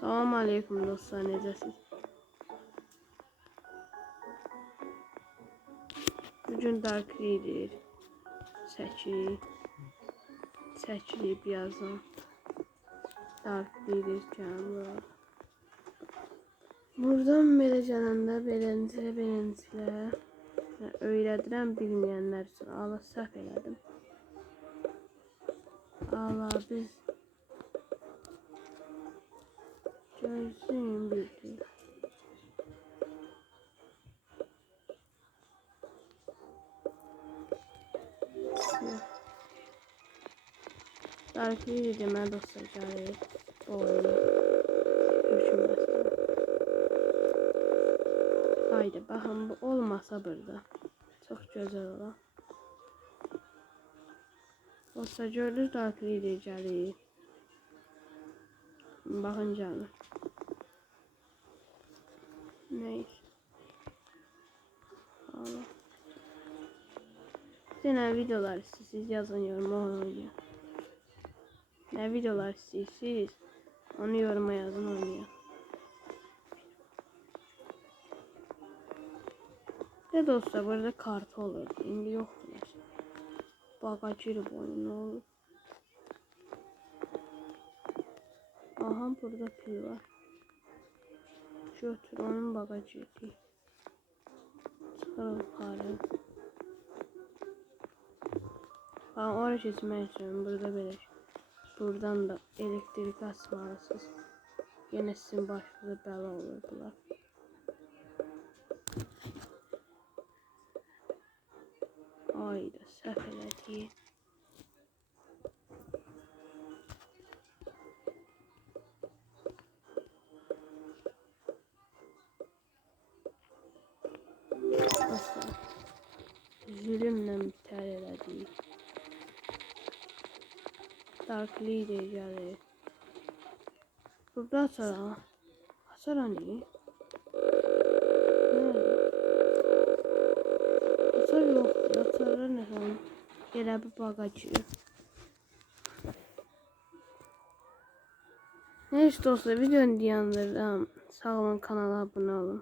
Salam aleyküm dostlar, necəsiz? Bugün Dark Reader çəkilib birazdan. Dark Reader canlı. Buradan belə gələndə beləncə öyrədirəm bilməyənlər üçün. Allah səhv elədim. Allah biz gözlüyüm bildik. Dark Reader demə dostlar gəlir. O oyunu hökmbəsdir. Haydi baxın, bu olmasa burada. Çox gözəl olar. Dostlar gördünüz, Dark Reader gəlir. Baxın gəlir. Neyse. Allah. Yine videolar istiyorsunuz yazın yoruma oynayın. Ne videolar istiyorsunuz onu yoruma yazın oynayın. Ne dostlar burada kart olur. Şimdi yoktur. Bagajı bu oyun ne olur. Aha burada pil var. Götür onun bagajı değil. Çıkar yukarı. Ben oraya geçmek istiyorum. Burada böyle. Buradan da elektrik asmalısınız. Yine sizin başınıza bela olur bunlar. Haydi səhv elədik. Dostlar. Zülümlə bitər elədik. Dark Reader gəlir. Burada açar ha. Açar hani. Açar yoxdur. Açarlar nə zaman? Elə bir bagajı. Neyse dostlar videonun yanındayım. Sağ olun, kanala abone olun.